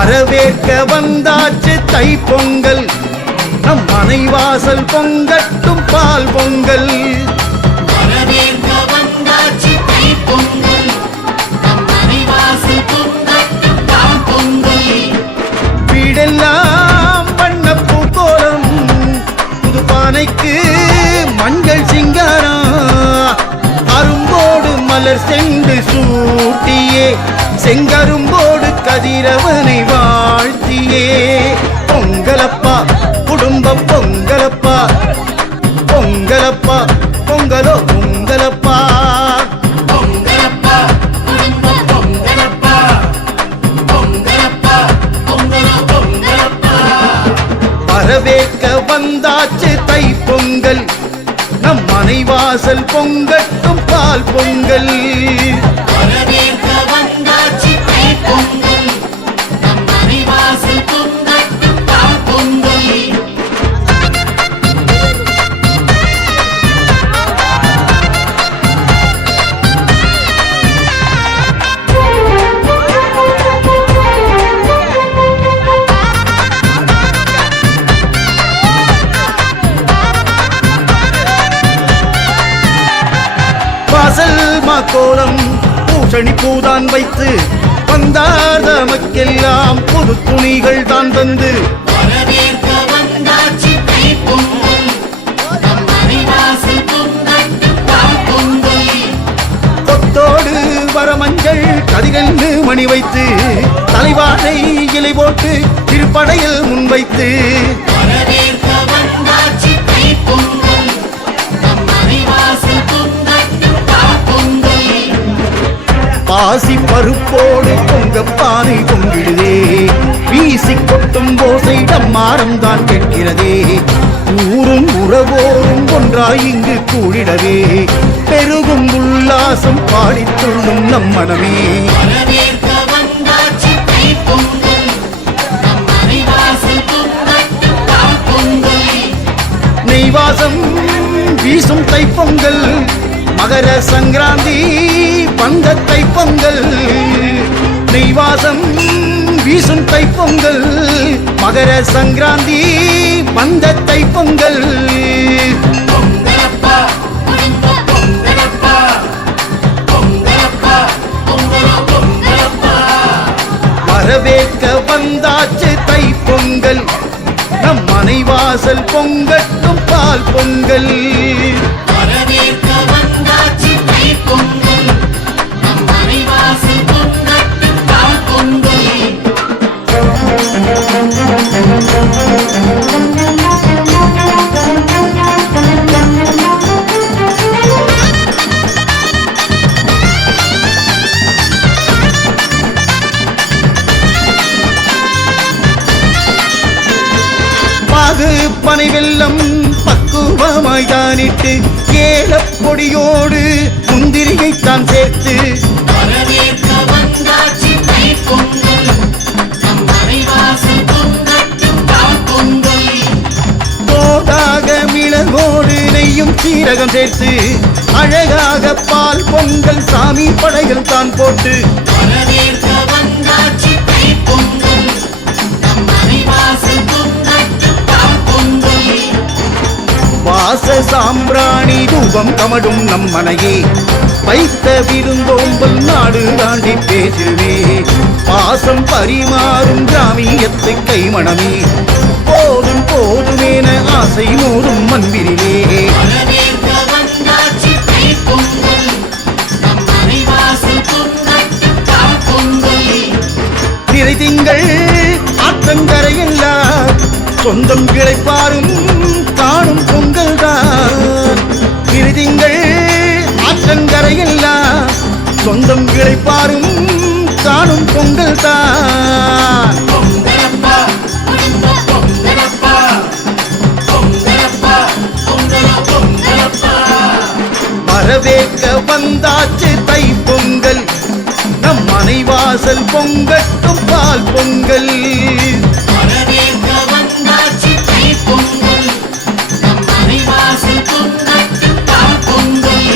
வரவேற்க வந்தாச்சு தைப்பொங்கல், நம் மனைவாசல் பொங்கட்டும் பால் பொங்கல். வரவேற்க வந்தாச்சு தைப்பொங்கல், நம் மனைவாசல் பொங்கட்டும் பால் பொங்கல். வீடெல்லாம் வண்ண பூக்கோலம், புது பானைக்கு மஞ்சள் சிங்காரம், அரும்போடு மலர் சென்று சூட்டியே செங்கரும்போடு கதிரவனை வாழ்த்தியே. பொங்கலப்பா குடும்ப பொங்கலப்பா, பொங்கலப்பா பொங்கலோ பொங்கலப்பா. பொங்கலப்பா குடும்ப பொங்கலப்பா, பொங்கலப்பா பொங்கலோ பொங்கலப்பா. வரவேற்க வந்தாச்சு தைப்பொங்கல், நம் மனைவாசல் பொங்கட்டும் பால் பொங்கல். வரவேற்க வந்தாச்சு தைப்பொங்கல், நம் மனைவாசல் பொங்கட்டும் பால் பொங்கல். வாசல் மாக்கோலம் பூசணி பூதான் வைத்து வந்தார் தமக்கெல்லாம் புது துணிகள் தான் தந்து. வரவேற்க வந்தாச்சு தைப்பொங்கல், நம் மனைவாசல் பொங்கட்டும் பால் பொங்கல். கொத்தோடு வரமஞ்சள் கதிரென்று மணி வைத்து, தலைவாழை இலை போட்டு திருப்படையில் முன்வைத்து. வரவேற்க வந்தாச்சு தைப்பொங்கல், நம் மனைவாசல் பொங்கட்டும் பால் பொங்கல். பாசி பருப்போடு பொங்கப்பானை பொங்கிடுதே, வீசி கொட்டும் ஓசை நம்மாரம் தான் கேட்கிறதே. ஊரும் உறவோரும் ஒன்றாய் இங்கு கூடிடவே, பெருகும் உல்லாசம் பாடித்துள்ளும் நம் மனமே. வரவேற்க வந்தாச்சு தைப்பொங்கல், நம் மனைவாசல் பொங்கட்டும் பால் பொங்கல். நெய்வாசம் வீசும் தைப்பொங்கல், மகர சங்கராந்தி வந்த தைப்பொங்கல். நெய்வாசம் வீசும் தைப்பொங்கல், மகர சங்கராந்தி வந்த தைப்பொங்கல். பொங்கலப்பா குடும்ப பொங்கலப்பா, பொங்கலப்பா பொங்கலோ பொங்கலப்பா. வரவேற்க வந்தாச்சு தைப்பொங்கல், நம் மனைவாசல் பொங்கட்டும் பால் பொங்கல். வரவேற்க வந்தாச்சு தைப்பொங்கல், நம் மனைவாசல் பொங்கட்டும் பால் பொங்கல். பாகு பனை வெல்லம் பக்குவமாய் தானிட்டு, ஏலப்பொடியோடு முந்திரியைத்தான் சேர்த்து. வரவேற்க வந்தாச்சு தைப்பொங்கல், நம் மனைவாசல் பொங்கட்டும் பால் பொங்கல். தோதாக மிளகோடு நெய்யும் சீரகம் சேர்த்து, அழகாக பால் பொங்கல் சாமி படையில் தான் போட்டு. வரவேற்க வந்தாச்சு தைப்பொங்கல், நம் மனைவாசல் பொங்கட்டும் பால் பொங்கல். வாச சாம்பிராணி தூபம் கமடும் நம் மனையே, வைத்த விருந்தோம்பல் நாடு தாண்டி பேசிடுவே. பாசம் பரிமாறும் கிராமியத்து கைமணமே, போதும் போதுமேன ஆசை மோதும் மண்பிரிலே. வரவேற்க வந்தாச்சு தைப்பொங்கல், நம் மனைவாசல் பொங்கட்டும் பால் பொங்கல். திரை திங்கள் ஆற்றங்கரையெல்லாம் சொந்தம் கிளைப்பாரும் காணும் பொங்கல் தான். திரை திங்கள் ஆற்றங்கரையெல்லாம் சொந்தம் கிளைப்பாரும் காணும் பொங்கல் தான். பொங்கலப்பா குடும்ப பொங்கலப்பா, பொங்கலப்பா பொங்கலோ பொங்கலப்பா. வரவேற்க வந்தாச்சு தைப்பொங்கல், நம் மனைவாசல் பொங்கட்டும் பால் பொங்கல். வரவேற்க வந்தாச்சு தைப்பொங்கல், நம் மனைவாசல் பொங்கட்டும் பால் பொங்கல்.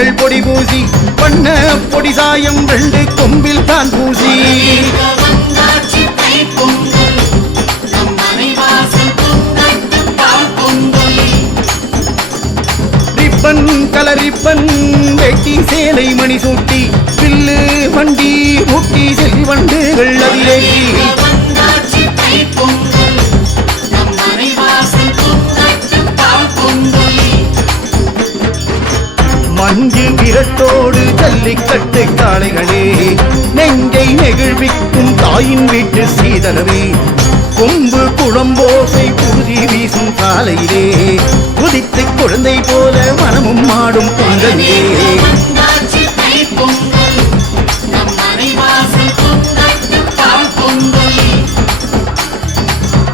மஞ்சள் பொடி பூசி வண்ண பொடி சாயம் 2 கொம்பில் தான் பூசி வந்தாச்சு தைப்பொங்கல் நம் மனைவாசல் பொங்கட்டும் பால் பொங்கல் ரிப்பன் கலர் ரிப்பன் வெட்டி சேலை மணி சூட்டி பில்லு வண்டி முட்டி செல்வண்டுகள் அதிலேற்றி வந்தாச்சு தைப்பொங்கல் நம் மனைவாசல் பொங்கட்டும் பால் பொங்கல் மஞ்சு விரட்டோடு ஜல்லிக்கட்டு காளைகளே நெஞ்சை நெகிழ்விக்கும் தாயின் வீட்டு சீதனவே கொம்பு குளம்போசை புழுதி வீசும் காலையிலே குதித்து குழந்தை போல மனமும் மாடும் பொங்கலே வந்தாச்சு தைப்பொங்கல் நம் மனைவாசல் பொங்கட்டும் பால் பொங்கல்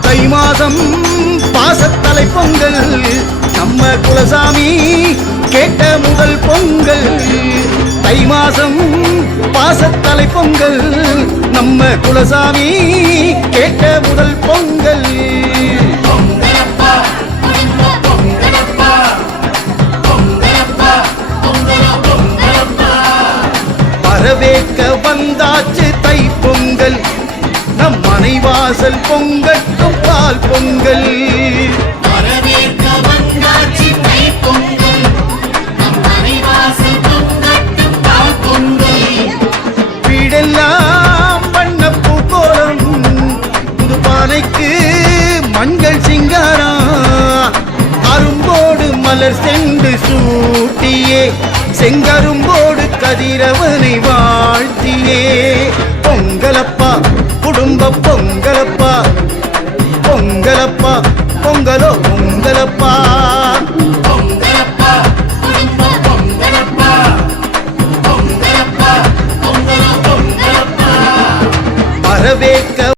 தை மாதம் பாசத்தலை பொங்கல் நம்ம குலசாமி கேட்ட முதல் பொங்கல் தை மாதம் பாசத்தலை பொங்கல் நம்ம குலசாமி கேட்ட முதல் பொங்கல் பொங்கலப்பா பொங்கலப்பா பொங்கலப்பா பொங்கலோ பொங்கலப்பா வரவேற்க வந்தாச்சு தை பொங்கல் நம் மனைவாசல் பொங்கட்டும் பால் பொங்கல் வரவேற்க வந்தாச்சு தைப்பொங்கல் நம் மனைவாசல் பொங்கட்டும் பால் பொங்கல் வீடெல்லாம் வண்ண பூக்கோலம் புது பானைக்கு மஞ்சள் சிங்காரம் அரும்போடு மலர் சென்று சூட்டியே செங்கரும்போடு கதிரவனை வாழ்த்தியே பொங்கலப்பா குடும்ப பொங்கலப்பா பொங்கலப்பா பொங்கலோ பொங்கலப்பா